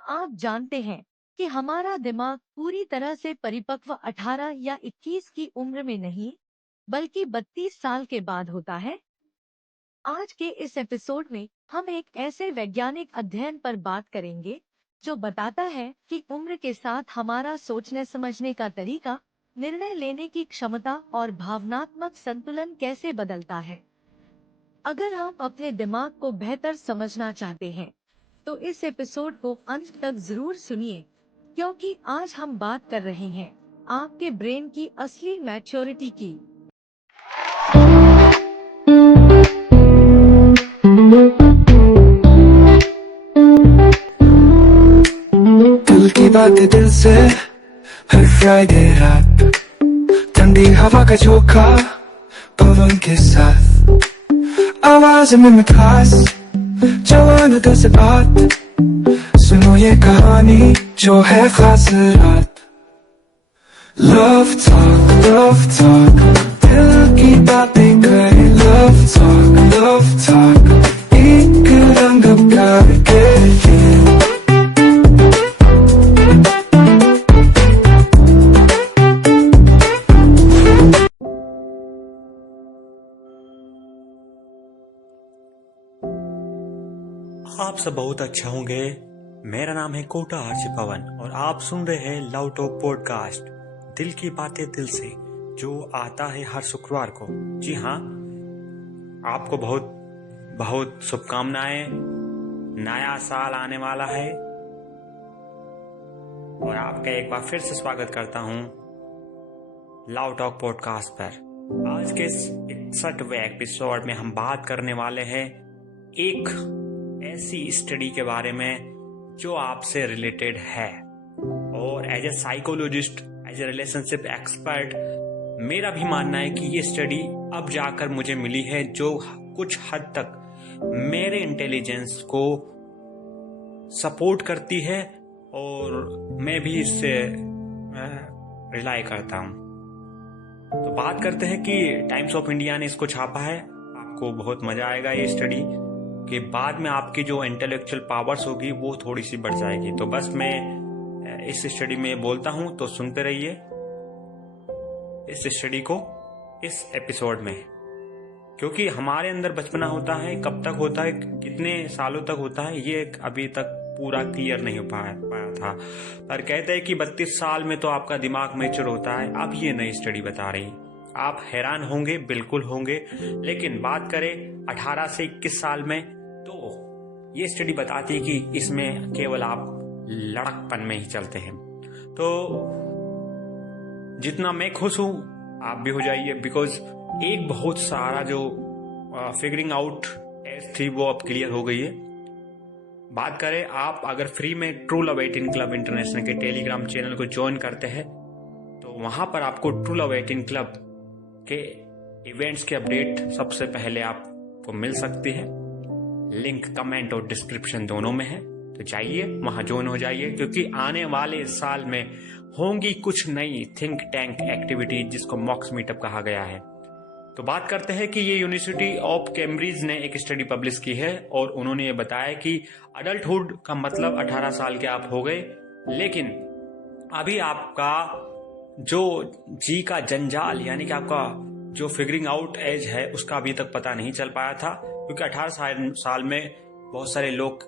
आप जानते हैं कि हमारा दिमाग पूरी तरह से परिपक्व 18 या 21 की उम्र में नहीं, बल्कि 32 साल के बाद होता है। आज के इस एपिसोड में हम एक ऐसे वैज्ञानिक अध्ययन पर बात करेंगे जो बताता है कि उम्र के साथ हमारा सोचने समझने का तरीका, निर्णय लेने की क्षमता और भावनात्मक संतुलन कैसे बदलता है। अगर आप अपने दिमाग को बेहतर समझना चाहते हैं तो इस एपिसोड को अंत तक जरूर सुनिए, क्योंकि आज हम बात कर रहे हैं आपके ब्रेन की असली मैच्योरिटी की। दिल की बातें दिल से हर फ्राइडे रात, ठंडी हवा का झोंका पवन के साथ, आवाज में मिठास, जवान दिल से बात, सुनो ये कहानी जो है खास रात। लव टॉक, दिल की बातें करें। लव टॉक, एक रंग करके। आप सब बहुत अच्छा होंगे। मेरा नाम है कोटा आरसी पवन और आप सुन रहे हैं लव टॉक पॉडकास्ट, दिल की बातें दिल से, जो आता है हर शुक्रवार को। जी हाँ, आपको बहुत बहुत शुभकामनाएं। नया साल आने वाला है और आपका एक बार फिर से स्वागत करता हूं लव टॉक पॉडकास्ट पर। आज के इस 61वें एपिसोड में हम बात करने वाले हैं एक ऐसी स्टडी के बारे में जो आपसे रिलेटेड है, और as a psychologist, as a relationship expert, मेरा भी मानना है कि ये स्टडी अब जाकर मुझे मिली है जो कुछ हद तक मेरे इंटेलिजेंस को सपोर्ट करती है और मैं भी इससे रिलाई करता हूँ। तो बात करते हैं कि टाइम्स ऑफ इंडिया ने इसको छापा है। आपको बहुत मजा आएगा ये स्टडी के बाद में। आपकी जो इंटेलेक्चुअल पावर्स होगी वो थोड़ी सी बढ़ जाएगी। तो बस मैं इस स्टडी में बोलता हूं, तो सुनते रहिए इस स्टडी को इस एपिसोड में, क्योंकि हमारे अंदर बचपना होता है, कब तक होता है, कितने सालों तक होता है, ये अभी तक पूरा क्लियर नहीं हो पाया था। पर कहते हैं कि 32 साल में तो आपका दिमाग मैच्योर होता है। अब ये नई स्टडी बता रही। आप हैरान होंगे, बिल्कुल होंगे, लेकिन बात करें 18 से 21 साल में, तो ये स्टडी बताती है कि इसमें केवल आप लड़कपन में ही चलते हैं। तो जितना मैं खुश हूं आप भी हो जाइए, बिकॉज एक बहुत सारा जो फिगरिंग आउट एज थी वो अब क्लियर हो गई है। बात करें, आप अगर फ्री में ट्रू लव 18 क्लब इंटरनेशनल के टेलीग्राम चैनल को ज्वाइन करते हैं तो वहां पर आपको ट्रू लव 18 क्लब के इवेंट्स की अपडेट सबसे पहले आपको मिल सकती है। लिंक कमेंट और डिस्क्रिप्शन दोनों में है, तो जाइए वहां ज्वाइन हो जाइए, क्योंकि आने वाले साल में होंगी कुछ नई थिंक टैंक एक्टिविटी जिसको मॉक्स मीटअप कहा गया है। तो बात करते हैं कि ये यूनिवर्सिटी ऑफ कैम्ब्रिज ने एक स्टडी पब्लिश की है और उन्होंने ये बताया कि अडल्टहुड का मतलब 18 साल के आप हो गए, लेकिन अभी आपका जो जी का जंजाल, यानी कि आपका जो फिगरिंग आउट एज है उसका अभी तक पता नहीं चल पाया था, क्योंकि 18 साल में बहुत सारे लोग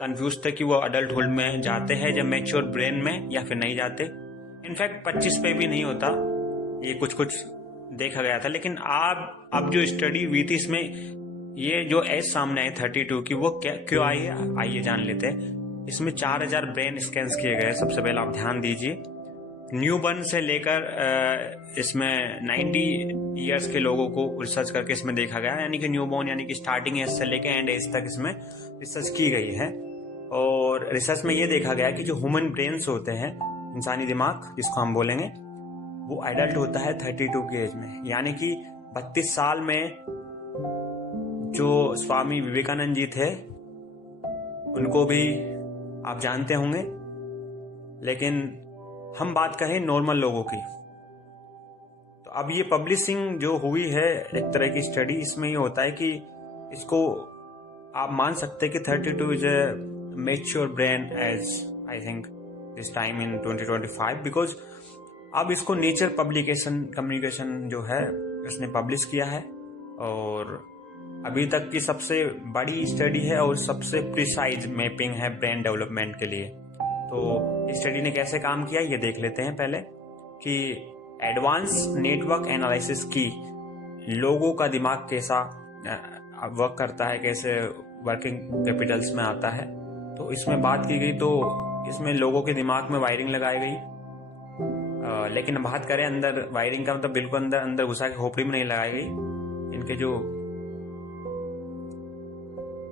कंफ्यूज थे कि वो अडल्टहुड में जाते हैं जब मैच्योर ब्रेन में, या फिर नहीं जाते। इनफैक्ट 25 पे भी नहीं होता, ये कुछ देखा गया था। लेकिन अब जो स्टडी हुई थी इसमें ये जो एज सामने आई 32 की, वो क्यों आई है आइए जान लेते हैं। इसमें 4000 ब्रेन स्कैन्स किए गए। सबसे पहले आप ध्यान दीजिए, न्यूबॉर्न से लेकर इसमें 90 इयर्स के लोगों को रिसर्च करके इसमें देखा गया, यानी कि न्यूबॉर्न यानी कि स्टार्टिंग एज से लेकर एंड एज तक इसमें रिसर्च की गई है। और रिसर्च में ये देखा गया कि जो ह्यूमन ब्रेन्स होते हैं, इंसानी दिमाग जिसको हम बोलेंगे, वो एडल्ट होता है 32 की एज में, यानी कि 32 साल में जो स्वामी विवेकानंद जी थे उनको भी आप जानते होंगे। लेकिन हम बात करें नॉर्मल लोगों की, तो अब ये पब्लिशिंग जो हुई है एक तरह की स्टडी, इसमें ये होता है कि इसको आप मान सकते हैं कि 32 is a mature brain as I think this time in 2025 because अब इसको नेचर पब्लिकेशन कम्युनिकेशन जो है उसने पब्लिश किया है और अभी तक की सबसे बड़ी स्टडी है और सबसे प्रिसाइज मैपिंग है ब्रेन डेवलपमेंट के लिए। तो इस स्टडी ने कैसे काम किया ये देख लेते हैं पहले कि एडवांस नेटवर्क एनालिसिस की लोगों का दिमाग कैसा वर्क करता है, कैसे वर्किंग कैपिटल्स में आता है। तो इसमें बात की गई तो इसमें लोगों के दिमाग में वायरिंग लगाई गई, लेकिन बात करें अंदर वायरिंग का मतलब बिल्कुल अंदर अंदर घुसा के खोपड़ी में नहीं लगाई गई। इनके जो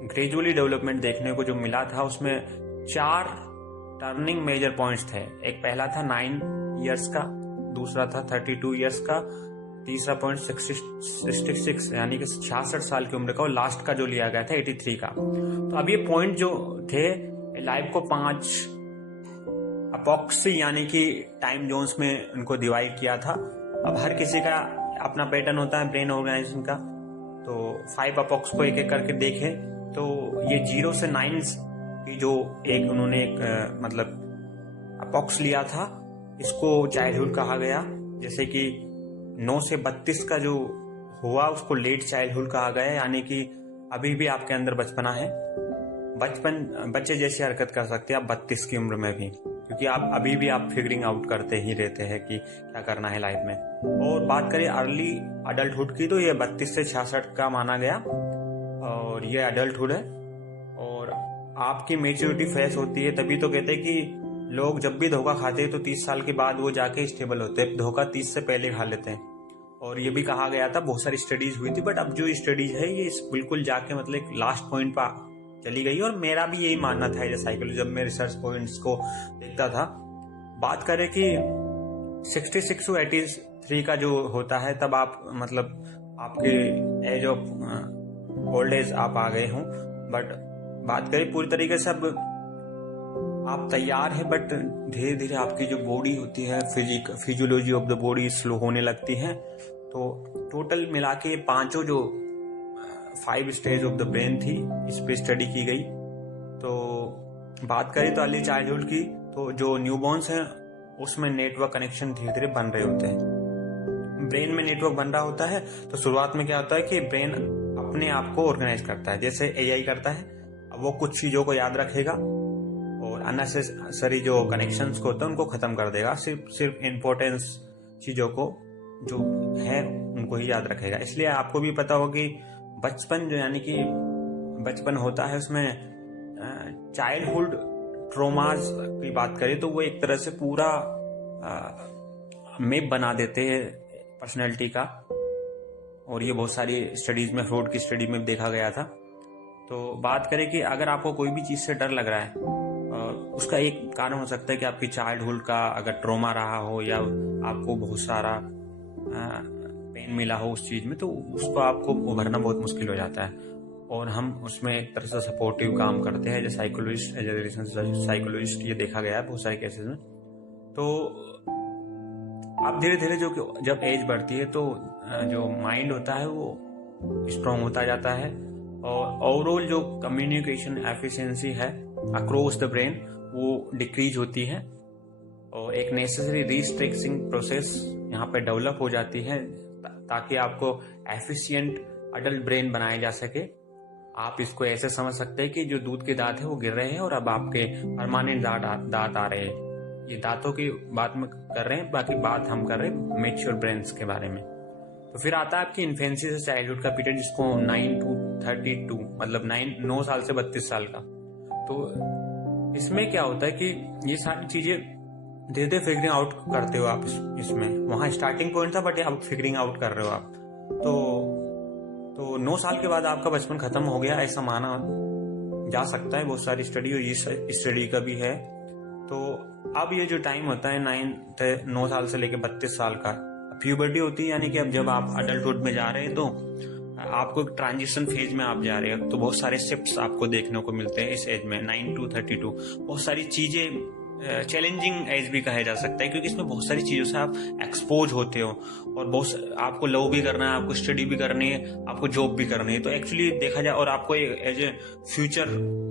ग्रेजुअली डेवलपमेंट देखने को जो मिला था उसमें 4 टर्निंग मेजर पॉइंट्स थे। एक पहला था 9 इयर्स का, दूसरा था 32 इयर्स का, तीसरा पॉइंट 66 यानी कि 66 साल की उम्र का, और लास्ट का जो लिया गया था 83 का। तो अब ये पॉइंट जो थे लाइफ को 5 अपॉक्सी यानी कि टाइम जोन्स में उनको डिवाइड किया था। अब हर किसी का अपना पैटर्न होता है ब्रेन ऑर्गेनाइजेशन का, तो 5 अपॉक्स को एक एक करके देखे तो ये 0 से 9 की जो एक उन्होंने एक मतलब अपॉक्स लिया था, इसको चाइल्डहुड कहा गया। जैसे कि 9 से 32 का जो हुआ उसको लेट चाइल्डहुड कहा गया, यानी कि अभी भी आपके अंदर बचपना है, बच्चे जैसी हरकत कर सकते हैं आप 32 की उम्र में भी, क्योंकि आप अभी भी आप फिगरिंग आउट करते ही रहते हैं कि क्या करना है लाइफ में। और बात करें अर्ली अडल्टहुड की तो ये 32 से 66 का माना गया और ये अडल्टहुड है। और आपकी मेच्योरिटी फेस होती है, तभी तो कहते हैं कि लोग जब भी धोखा खाते हैं तो 30 साल के बाद वो जाके स्टेबल होते हैं, धोखा 30 से पहले खा लेते हैं। और ये भी कहा गया था, बहुत सारी स्टडीज हुई थी, बट अब जो स्टडीज है ये बिल्कुल जाके मतलब लास्ट पॉइंट पर चली गई। और मेरा भी यही मानना था एज साइकोलॉजी, जब मैं रिसर्च पॉइंट्स को देखता था। बात करें कि 66 टू 83 का जो होता है तब आप मतलब आपके एज ऑफ ओल्ड एज आप आ गए हों, बट बात करें पूरी तरीके से अब आप तैयार हैं, बट धीरे धीरे आपकी जो बॉडी होती है physiology of the body slow होने लगती है। तो टोटल मिला के 5 जो 5 स्टेज ऑफ द ब्रेन थी, इस पे स्टडी की गई। तो बात करें तो अर्ली चाइल्डहुड की, तो जो न्यूबॉर्न्स हैं उसमें नेटवर्क कनेक्शन धीरे धीरे बन रहे होते हैं, ब्रेन में नेटवर्क बन रहा होता है। तो शुरुआत में क्या होता है कि ब्रेन अपने आप को ऑर्गेनाइज करता है, जैसे एआई करता है। अब वो कुछ चीजों को याद रखेगा और अननेसेसरी जो कनेक्शंस को होता है उनको खत्म कर देगा, सिर्फ इम्पोर्टेंस चीजों को जो है उनको ही याद रखेगा। इसलिए आपको भी पता होगा कि बचपन जो यानी कि बचपन होता है उसमें चाइल्डहुड ट्रोमाज की बात करें तो वो एक तरह से पूरा मैप बना देते हैं पर्सनैलिटी का। और ये बहुत सारी स्टडीज में, फ्रॉड की स्टडी में देखा गया था। तो बात करें कि अगर आपको कोई भी चीज़ से डर लग रहा है, उसका एक कारण हो सकता है कि आपकी चाइल्डहुड का अगर ट्रॉमा रहा हो या आपको बहुत सारा पेन मिला हो उस चीज़ में, तो उसको आपको उभरना बहुत मुश्किल हो जाता है। और हम उसमें एक तरह से सपोर्टिव काम करते हैं, जैसे साइकोलॉजिस्ट ये देखा गया है बहुत सारे केसेस में। तो अब धीरे धीरे जब एज बढ़ती है तो जो माइंड होता है वो स्ट्रांग होता जाता है और ओवरऑल जो कम्युनिकेशन एफिशिएंसी है अक्रॉस द ब्रेन वो डिक्रीज होती है और एक नेसेसरी रीस्ट्रेक्सिंग प्रोसेस यहाँ पे डेवलप हो जाती है ताकि आपको एफिशिएंट अडल्ट ब्रेन बनाया जा सके। आप इसको ऐसे समझ सकते हैं कि जो दूध के दांत है वो गिर रहे हैं और अब आपके परमानेंट दांत आ रहे हैं। ये दांतों की बात में कर रहे हैं, बाकी बात हम कर रहे हैं मेच्योर ब्रेन्स के बारे में। तो फिर आता है आपकी इन्फेंसी से चाइल्डहुड का पीरियड, जिसको 9 to 32 मतलब 9 साल से 32 साल का। तो इसमें क्या होता है कि ये सारी चीजें धीरे धीरे फिगरिंग आउट करते हो आप इसमें। वहां स्टार्टिंग पॉइंट था बट अब फिगरिंग आउट कर रहे हो आप। तो 9 साल के बाद आपका बचपन खत्म हो गया ऐसा माना जा सकता है। बहुत सारी स्टडी और इस स्टडी का भी है। तो अब ये जो टाइम होता है 9 साल से लेकर 32 साल का, प्यूबर्टी होती है, यानी कि अब जब आप अडल्टहुड में जा रहे हैं तो आपको एक ट्रांजिशन फेज में आप जा रहे हैं। तो बहुत सारे शिफ्ट्स आपको देखने को मिलते हैं इस एज में 9 to 32। बहुत सारी चीजें चैलेंजिंग एज भी कहा जा सकता है, क्योंकि इसमें बहुत सारी चीज़ों से आप एक्सपोज होते हो और बहुत आपको लव भी करना है, आपको स्टडी भी करनी है, आपको जॉब भी करनी है। तो एक्चुअली देखा जाए और आपको एज ए फ्यूचर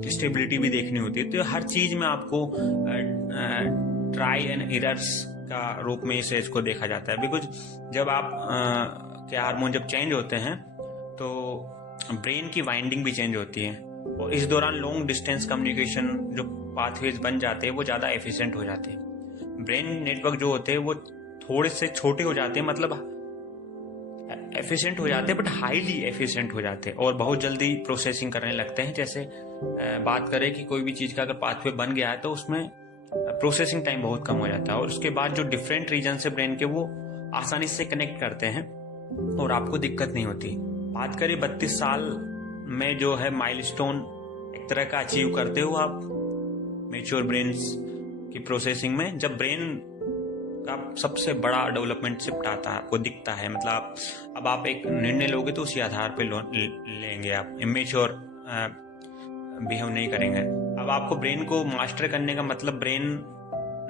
स्टेबिलिटी भी देखनी होती है। तो हर चीज़ में आपको ट्राई एंड एरर्स का रूप में इस एज को देखा जाता है। बिकॉज जब आप के हार्मोन जब चेंज होते हैं तो ब्रेन की वाइंडिंग भी चेंज होती है, और इस दौरान लॉन्ग डिस्टेंस कम्युनिकेशन जो पाथवेज बन जाते हैं वो ज़्यादा एफिशिएंट हो जाते हैं। ब्रेन नेटवर्क जो होते हैं वो थोड़े से छोटे हो जाते हैं, मतलब एफिशिएंट हो जाते हैं बट हाईली एफिशिएंट हो जाते हैं और बहुत जल्दी प्रोसेसिंग करने लगते हैं। जैसे बात करें कि कोई भी चीज़ का अगर पाथवे बन गया है तो उसमें प्रोसेसिंग टाइम बहुत कम हो जाता है, और उसके बाद जो डिफरेंट रीजन से ब्रेन के वो आसानी से कनेक्ट करते हैं और आपको दिक्कत नहीं होती। बात करें 32 साल में जो है माइलस्टोन एक तरह का अचीव करते हो आप मैच्योर ब्रेन्स की प्रोसेसिंग में, जब ब्रेन का सबसे बड़ा डेवलपमेंट शिफ्ट आता है, आपको दिखता है। मतलब अब आप एक निर्णय लोगे तो उसी आधार पे लेंगे, आप इमेच्योर बिहेव नहीं करेंगे। अब आपको ब्रेन को मास्टर करने का मतलब ब्रेन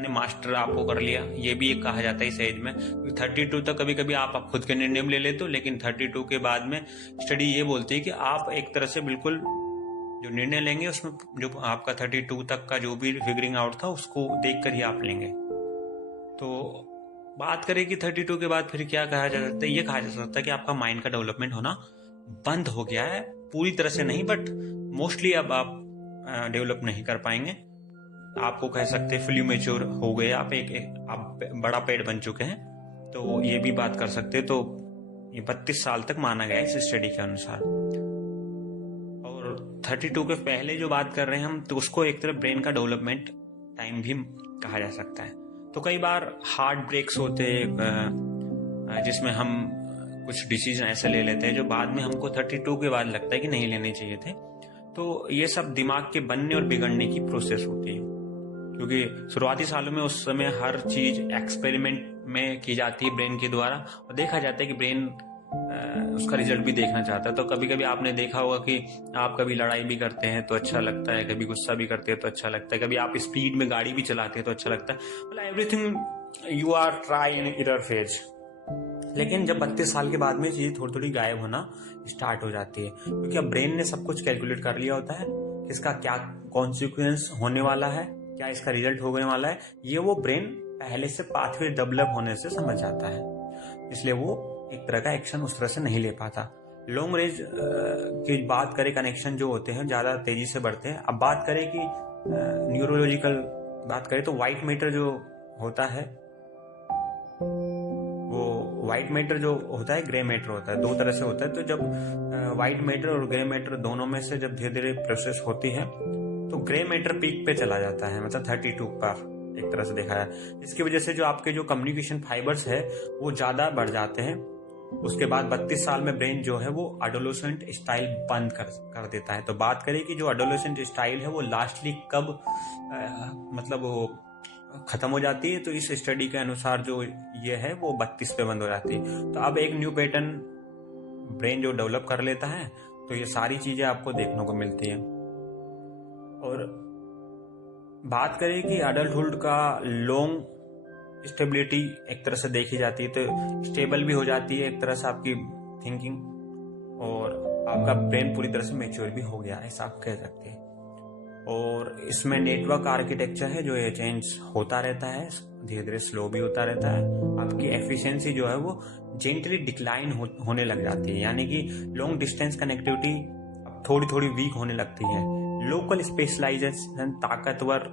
ने मास्टर आपको कर लिया, ये भी एक कहा जाता है इस एज में। 32 तक कभी कभी आप खुद के निर्णय में ले लेते हो, लेकिन 32 के बाद में स्टडी ये बोलती है कि आप एक तरह से बिल्कुल जो निर्णय लेंगे उसमें जो आपका 32 तक का जो भी फिगरिंग आउट था उसको देख कर ही आप लेंगे। तो बात करें कि 32 के बाद फिर क्या कहा जा सकता है, ये कहा जा सकता है कि आपका माइंड का डेवलपमेंट होना बंद हो गया है, पूरी तरह से नहीं बट मोस्टली अब आप डेवलप नहीं कर पाएंगे। आपको कह सकते हैं फुली मैच्योर हो गए आप, आप बड़ा पेड़ बन चुके हैं, तो ये भी बात कर सकते हैं। तो ये 32 साल तक माना गया है इस स्टडी के अनुसार। और 32 के पहले जो बात कर रहे हैं हम, तो उसको एक तरह ब्रेन का डेवलपमेंट टाइम भी कहा जा सकता है। तो कई बार हार्ट ब्रेक्स होते हैं जिसमें हम कुछ डिसीजन ऐसे ले लेते हैं जो बाद में हमको 32 के बाद लगता है कि नहीं लेने चाहिए थे। तो ये सब दिमाग के बनने और बिगड़ने की प्रोसेस होती है, क्योंकि शुरुआती सालों में उस समय हर चीज एक्सपेरिमेंट में की जाती है ब्रेन के द्वारा, और देखा जाता है कि ब्रेन उसका रिजल्ट भी देखना चाहता है। तो कभी कभी आपने देखा होगा कि आप कभी लड़ाई भी करते हैं तो अच्छा लगता है, कभी गुस्सा भी करते हैं तो अच्छा लगता है, कभी आप स्पीड में गाड़ी भी चलाते हैं तो अच्छा लगता है। मतलब everything you are try in error phase. लेकिन जब 32 साल के बाद में चीजें थोड़ी थोड़ी गायब होना स्टार्ट हो जाती है, क्योंकि अब ब्रेन ने सब कुछ कैलकुलेट कर लिया होता है, इसका क्या कॉन्सिक्वेंस होने वाला है, क्या इसका रिजल्ट होने वाला है, ये वो ब्रेन पहले से पाथवे डेवलप होने से समझ जाता है। इसलिए वो एक तरह का एक्शन उस तरह से नहीं ले पाता। लॉन्ग रेंज की बात करें, कनेक्शन जो होते हैं ज्यादा तेजी से बढ़ते हैं। अब बात करें कि न्यूरोलॉजिकल बात करें तो व्हाइट मैटर जो होता है, वो व्हाइट मैटर जो होता है ग्रे मैटर होता है, दो तरह से होता है। तो जब व्हाइट मैटर और ग्रे मैटर दोनों में से जब धीरे धीरे प्रोसेस होती है तो ग्रे मैटर पीक पे चला जाता है, मतलब 32 पर एक तरह से देखा है। इसकी वजह से जो आपके जो कम्युनिकेशन फाइबर्स है वो ज्यादा बढ़ जाते हैं। उसके बाद 32 साल में ब्रेन जो है वो एडोलेसेंट स्टाइल बंद कर देता है। तो बात करें कि जो एडोलेसेंट स्टाइल है वो लास्टली कब मतलब वो खत्म हो जाती है, तो इस स्टडी के अनुसार जो ये है वो 32 पे बंद हो जाती है। तो अब एक न्यू पैटर्न ब्रेन जो डेवलप कर लेता है, तो ये सारी चीजें आपको देखने को मिलती हैं। और बात करें कि एडल्टहुड का लॉन्ग स्टेबिलिटी एक तरह से देखी जाती है, तो स्टेबल भी हो जाती है एक तरह से आपकी थिंकिंग, और आपका ब्रेन पूरी तरह से मैच्योर भी हो गया, ऐसा आप कह सकते हैं। और इसमें नेटवर्क आर्किटेक्चर है जो ये चेंज होता रहता है, धीरे धीरे स्लो भी होता रहता है। आपकी एफिशिएंसी जो है वो जेंटली डिक्लाइन होने लग जाती है, यानी कि लॉन्ग डिस्टेंस कनेक्टिविटी अब थोड़ी थोड़ी वीक होने लगती है। लोकल स्पेशलाइजेशन ताकतवर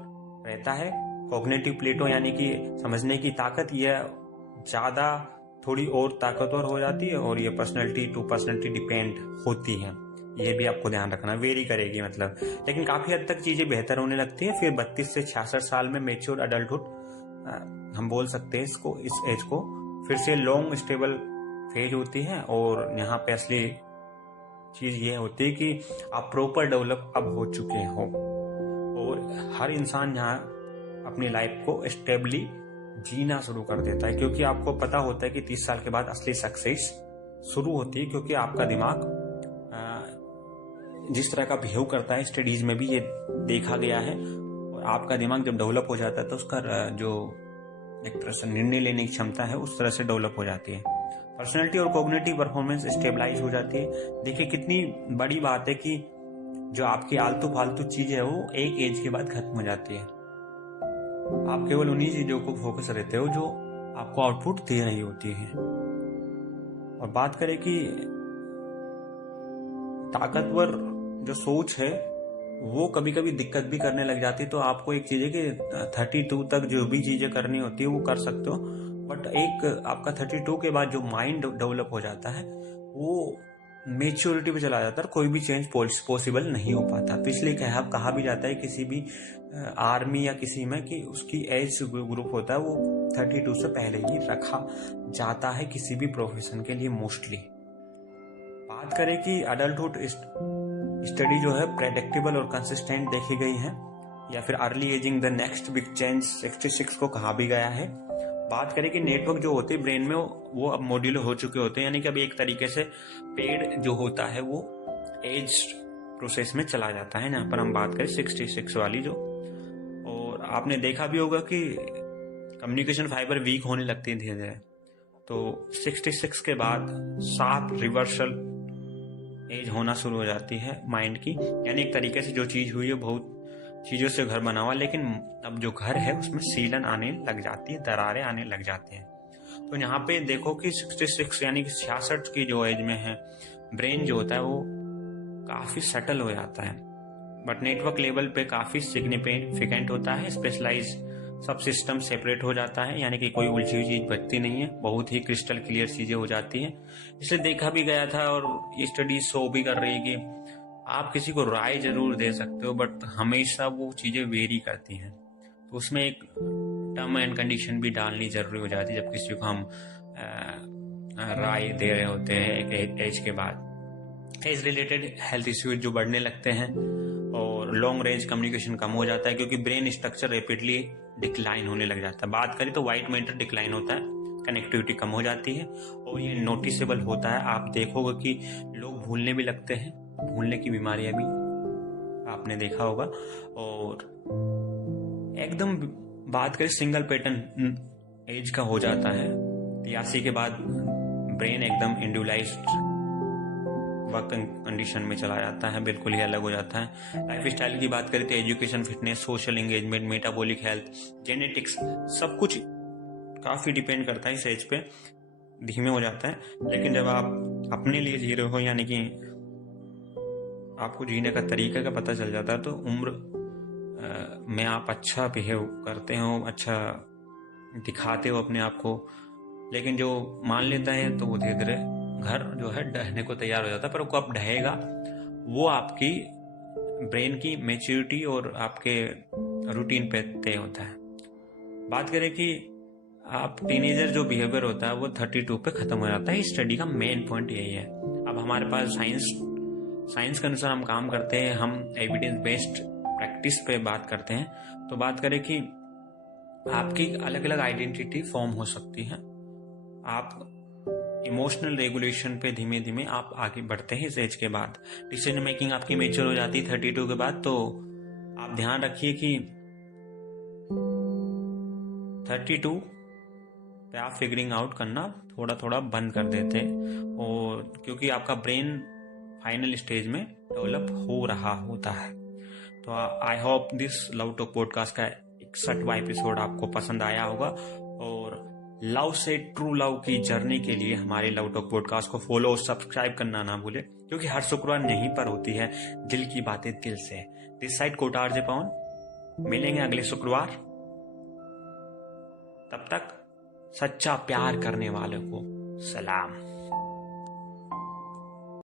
रहता है। कॉग्निटिव प्लेटो यानी कि समझने की ताकत यह ज्यादा थोड़ी और ताकतवर हो जाती है, और ये पर्सनैलिटी टू पर्सनैलिटी डिपेंड होती है। ये भी आपको ध्यान रखना, वेरी करेगी मतलब। लेकिन काफी हद तक चीजें बेहतर होने लगती है। फिर 32 से 66 साल में मैच्योर अडल्टहुड हम बोल सकते हैं इसको, इस एज को फिर से लॉन्ग स्टेबल फेज होती है। और यहाँ पे असली चीज ये होती है कि आप प्रॉपर डेवलप अब हो चुके हो, और हर इंसान यहाँ अपनी लाइफ को स्टेबली जीना शुरू कर देता है, क्योंकि आपको पता होता है कि 30 साल के बाद असली सक्सेस शुरू होती है, क्योंकि आपका दिमाग जिस तरह का बिहेव करता है, स्टडीज में भी ये देखा गया है। और आपका दिमाग जब डेवलप हो जाता है तो उसका जो एक तरह से निर्णय लेने की क्षमता है उस तरह से डेवलप हो जाती है। पर्सनैलिटी और कॉग्निटिव परफॉर्मेंस स्टेबलाइज हो जाती है। देखिए कितनी बड़ी बात है कि जो आपकी आलतू फालतू चीज है वो एक एज के बाद खत्म हो जाती है। आप केवल उन्हीं चीजों को फोकस रहते हो जो आपको आउटपुट दे रही होती है। और बात करें कि ताकतवर जो सोच है वो कभी कभी दिक्कत भी करने लग जाती है। तो आपको एक चीज है कि 32 तक जो भी चीजें करनी होती है वो कर सकते हो, बट एक आपका 32 के बाद जो माइंड डेवलप हो जाता है वो मेच्योरिटी पे चला जाता है, कोई भी चेंज पॉसिबल नहीं हो पाता। तो इसलिए कहा भी जाता है किसी भी आर्मी या किसी में कि उसकी एज ग्रुप होता है वो 32 से पहले ही रखा जाता है किसी भी प्रोफेशन के लिए मोस्टली। बात करें कि अडल्टहुड स्टडी जो है प्रेडिक्टेबल और कंसिस्टेंट देखी गई है, या फिर early ageing the next big change 66 को कहा भी गया है। बात करें कि नेटवर्क जो होते हैं ब्रेन में वो अब मॉड्यूलर हो चुके होते हैं, यानी कि अब एक तरीके से पेड़ जो होता है वो एज प्रोसेस में चला जाता है। यहाँ पर हम बात करें 66 वाली जो, और आपने देखा भी होगा कि कम्युनिकेशन फाइबर वीक होने लगती है धीरे धीरे। तो 66 के बाद 7 रिवर्सल एज होना शुरू हो जाती है माइंड की, यानी एक तरीके से जो चीज हुई है बहुत चीजों से घर बना हुआ, लेकिन अब जो घर है उसमें सीलन आने लग जाती है, दरारें आने लग जाती हैं। तो यहाँ पे देखो कि 66 यानी कि 66 की जो एज में है ब्रेन जो होता है वो काफी सेटल हो जाता है, बट नेटवर्क लेवल पे काफी सिग्निफिकेंट होता है। स्पेशलाइज सब सिस्टम सेपरेट हो जाता है, यानी कि कोई उलझी हुई चीज बचती नहीं है, बहुत ही क्रिस्टल क्लियर चीजें हो जाती हैं। इसलिए देखा भी गया था और ये स्टडी शो भी कर रही है कि आप किसी को राय जरूर दे सकते हो, बट हमेशा वो चीजें वेरी करती हैं। तो उसमें एक टर्म एंड कंडीशन भी डालनी जरूरी हो जाती है जब किसी को हम राय दे रहे होते हैं एक एज के बाद। एज रिलेटेड हेल्थ इश्यूज जो बढ़ने लगते हैं और लॉन्ग रेंज कम्युनिकेशन कम हो जाता है, क्योंकि ब्रेन स्ट्रक्चर रेपिडली डिक्लाइन होने लग जाता है। बात करें तो वाइट मैटर डिक्लाइन होता है, कनेक्टिविटी कम हो जाती है और ये नोटिसेबल होता है। आप देखोगे कि लोग भूलने भी लगते हैं, भूलने की बीमारियां भी आपने देखा होगा। और एकदम बात करें सिंगल पैटर्न एज का हो जाता है 83 के बाद ब्रेन एकदम इंडिविजुअलाइज्ड वर्क कंडीशन में चला जाता है, बिल्कुल ही अलग हो जाता है। लाइफ स्टाइल की बात करें तो education, fitness, social engagement, metabolic health, genetics सब कुछ काफी डिपेंड करता है इस एज पे, धीमे हो जाता है। लेकिन जब आप अपने लिए जी रहे हो, यानी कि आपको जीने का तरीका का पता चल जाता है, तो उम्र में आप अच्छा बिहेव करते हो, अच्छा दिखाते हो अपने आप को। लेकिन जो मान लेता है तो वो धीरे धीरे घर जो है ढहने को तैयार हो जाता है, पर वो कब ढहेगा वो आपकी ब्रेन की मैच्योरिटी और आपके रूटीन पे तय होता है। बात करें कि आप टीनेजर जो बिहेवियर होता है वो 32 पे खत्म हो जाता है। इस स्टडी का मेन पॉइंट यही है। अब हमारे पास साइंस के अनुसार हम काम करते हैं, हम एविडेंस बेस्ड प्रैक्टिस पे बात करते हैं। तो बात करें कि आपकी अलग अलग आइडेंटिटी फॉर्म हो सकती है। आप इमोशनल रेगुलेशन पे धीमे धीमे आप आगे बढ़ते हैं इस एज के बाद। डिसीजन मेकिंग आपकी मेच्योर हो जाती है 32 के बाद। तो आप ध्यान रखिए कि 32 पे आप फिगरिंग आउट करना थोड़ा थोड़ा बंद कर देते, और क्योंकि आपका ब्रेन फाइनल स्टेज में डेवलप हो रहा होता है। तो I hope this love talk podcast का 61वां एपिसोड आपको पसंद आया होगा। और लव से ट्रू लव की जर्नी के लिए हमारे लव टॉक पॉडकास्ट को फॉलो और सब्सक्राइब करना ना भूले, क्योंकि हर शुक्रवार यहीं पर होती है दिल की बातें दिल से। दिस साइड कोटार जे पवन, मिलेंगे अगले शुक्रवार। तब तक सच्चा प्यार करने वालों को सलाम।